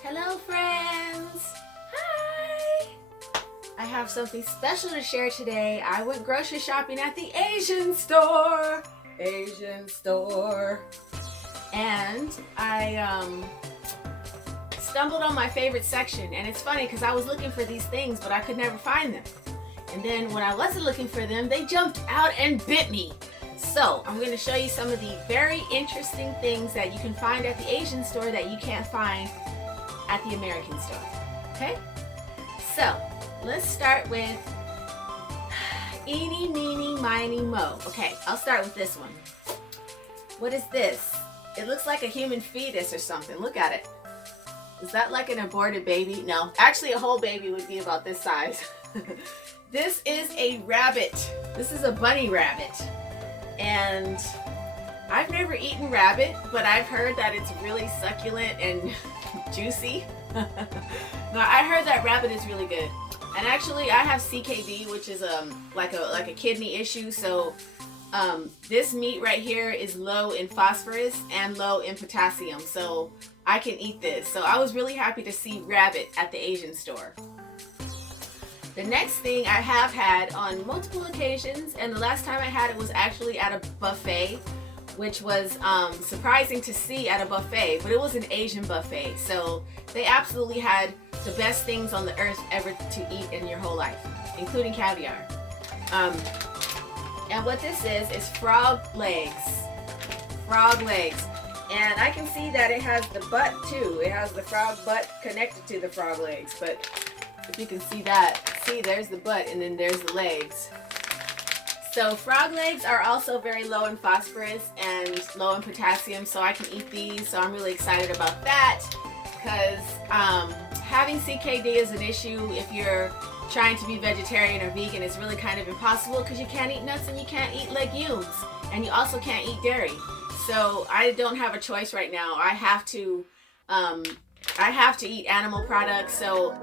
Hello friends! Hi! I have something special to share today. I went grocery shopping at the Asian store. And I stumbled on my favorite section. And it's funny because I was looking for these things, but I could never find them. And then when I wasn't looking for them, they jumped out and bit me. So I'm going to show you some of the very interesting things that you can find at the Asian store that you can't find at the American store. Okay? So let's start with eeny, meeny, miny, mo. Okay, I'll start with this one. What is this? It looks like a human fetus or something. Look at it. Is that like an aborted baby? No, actually a whole baby would be about this size. This is a rabbit. This is a bunny rabbit. And I've never eaten rabbit, but I've heard that it's really succulent and juicy. No, I heard that rabbit is really good. And actually I have CKD, which is like a kidney issue. So this meat right here is low in phosphorus and low in potassium. So I can eat this. So I was really happy to see rabbit at the Asian store. The next thing I have had on multiple occasions, and the last time I had it was actually at a buffet, which was surprising to see at a buffet, but it was an Asian buffet. So they absolutely had the best things on the earth ever to eat in your whole life, including caviar. And what this is frog legs. Frog legs. And I can see that it has the butt too. It has the frog butt connected to the frog legs, but if you can see that, see there's the butt and then there's the legs. So frog legs are also very low in phosphorus and low in potassium, so I can eat these. So I'm really excited about that because having CKD is an issue if you're trying to be vegetarian or vegan. It's really kind of impossible because you can't eat nuts and you can't eat legumes, and you also can't eat dairy. So I don't have a choice right now. I have to eat animal products. So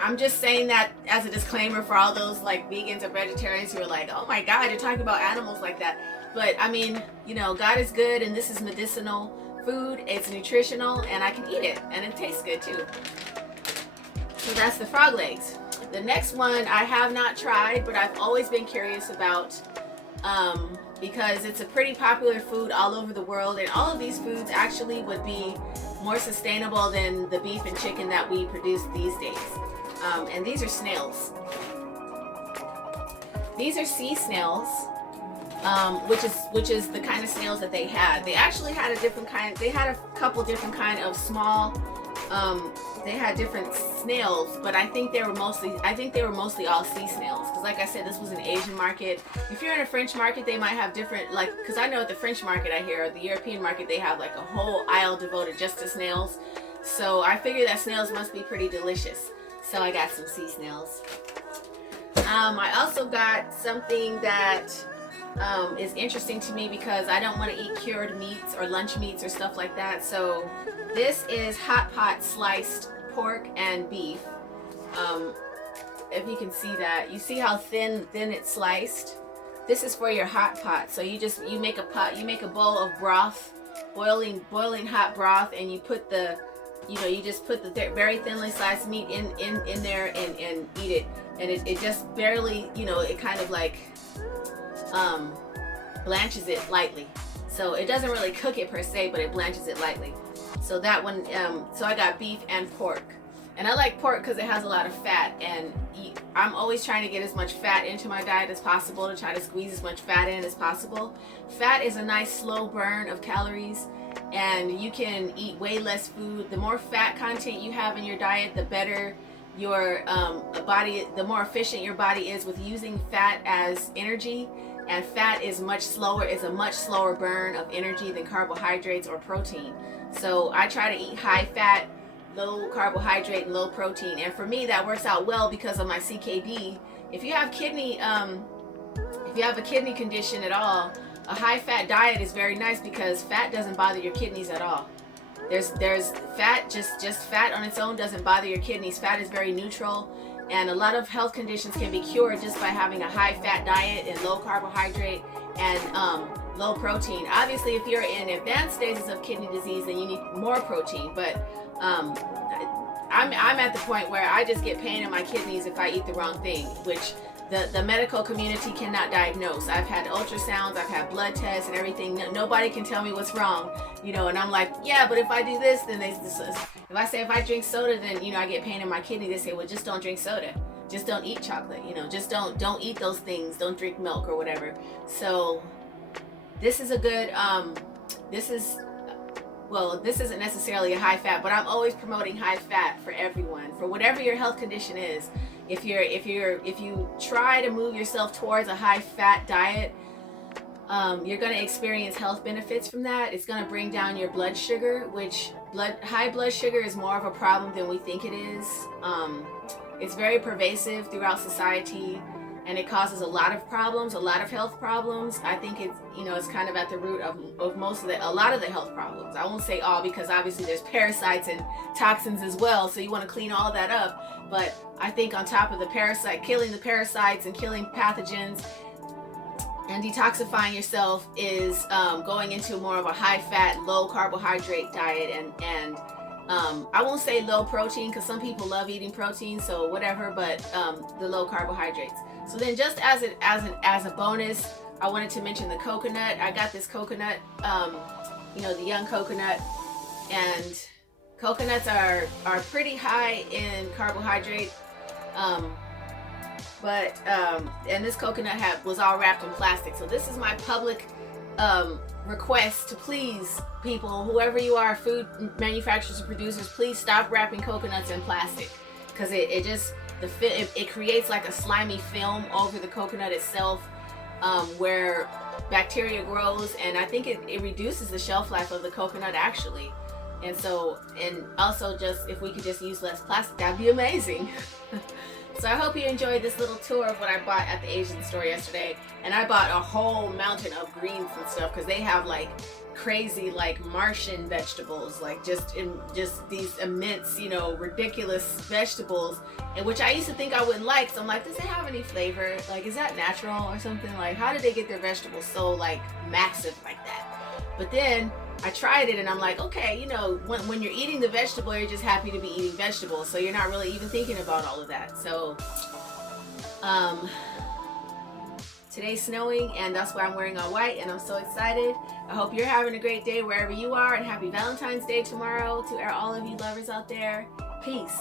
I'm just saying that as a disclaimer for all those like vegans or vegetarians who are like, oh my God, you're talking about animals like that. But I mean, you know, God is good and this is medicinal food. It's nutritional and I can eat it and it tastes good too. So that's the frog legs. The next one I have not tried, but I've always been curious about because it's a pretty popular food all over the world, and all of these foods actually would be more sustainable than the beef and chicken that we produce these days. And these are snails. These are sea snails, which is the kind of snails that they had. They actually had a different kind. They had a couple different kind of small. They had different snails, but I think they were mostly all sea snails. Because like I said, this was an Asian market. If you're in a French market, they might have different, like, because I know at the French market I hear, or the European market, they have like a whole aisle devoted just to snails. So I figure that snails must be pretty delicious. So I got some sea snails. I also got something that is interesting to me because I don't want to eat cured meats or lunch meats or stuff like that. So this is hot pot sliced pork and beef. If you can see that, you see how thin it's sliced. This is for your hot pot. So you make a bowl of broth, boiling hot broth, and you put you just put the very thinly sliced meat in there and eat it. And it just barely, it kind of like blanches it lightly. So it doesn't really cook it per se, but it blanches it lightly. So that one, so I got beef and pork. And I like pork because it has a lot of fat, and I'm always trying to get as much fat into my diet as possible, to try to squeeze as much fat in as possible. Fat is a nice slow burn of calories, and you can eat way less food. The more fat content you have in your diet, the better your body, the more efficient your body is with using fat as energy. And fat is a much slower burn of energy than carbohydrates or protein. So I try to eat high fat, low carbohydrate, and low protein. And for me, that works out well because of my CKD. If you have a kidney condition at all, a high fat diet is very nice because fat doesn't bother your kidneys at all. There's fat, just fat on its own doesn't bother your kidneys. Fat is very neutral. And a lot of health conditions can be cured just by having a high fat diet and low carbohydrate and low protein. Obviously, if you're in advanced stages of kidney disease, then you need more protein. But Um, I'm at the point where I just get pain in my kidneys if I eat the wrong thing, which the medical community cannot diagnose. I've had ultrasounds, I've had blood tests and everything. Nobody can tell me what's wrong, and I'm like, yeah, but if I do this, then if I say if I drink soda, then I get pain in my kidney. They say, well, just don't drink soda, just don't eat chocolate, just don't eat those things, don't drink milk or whatever. So this is a good this isn't necessarily a high fat, but I'm always promoting high fat for everyone, for whatever your health condition is. If you try to move yourself towards a high fat diet, you're going to experience health benefits from that. It's going to bring down your blood sugar, which high blood sugar is more of a problem than we think it is. It's very pervasive throughout society, and it causes a lot of problems, a lot of health problems. I think it's kind of at the root of a lot of the health problems. I won't say all, because obviously there's parasites and toxins as well, so you want to clean all that up. But I think on top of killing the parasites and killing pathogens and detoxifying yourself is going into more of a high fat, low carbohydrate diet, and I won't say low protein, because some people love eating protein, so whatever, but the low carbohydrates. So then, just as a bonus, I wanted to mention the coconut. I got this coconut, the young coconut, and coconuts are pretty high in carbohydrate, and this coconut was all wrapped in plastic. So this is my public request to please people, whoever you are, food manufacturers and producers, please stop wrapping coconuts in plastic, because it creates like a slimy film over the coconut itself, where bacteria grows, and I think it reduces the shelf life of the coconut actually. And also, just if we could just use less plastic, that'd be amazing. So I hope you enjoyed this little tour of what I bought at the Asian store yesterday. And I bought a whole mountain of greens and stuff, because they have like crazy like Martian vegetables, like just these immense, ridiculous vegetables, and which I used to think I wouldn't like. So I'm like, does it have any flavor? Like, is that natural or something? Like, how did they get their vegetables so like massive like that? But then I tried it, and I'm like, okay, when you're eating the vegetable, you're just happy to be eating vegetables, so you're not really even thinking about all of that. So today's snowing, and that's why I'm wearing all white, and I'm so excited. I hope you're having a great day wherever you are, and happy Valentine's Day tomorrow to all of you lovers out there. Peace.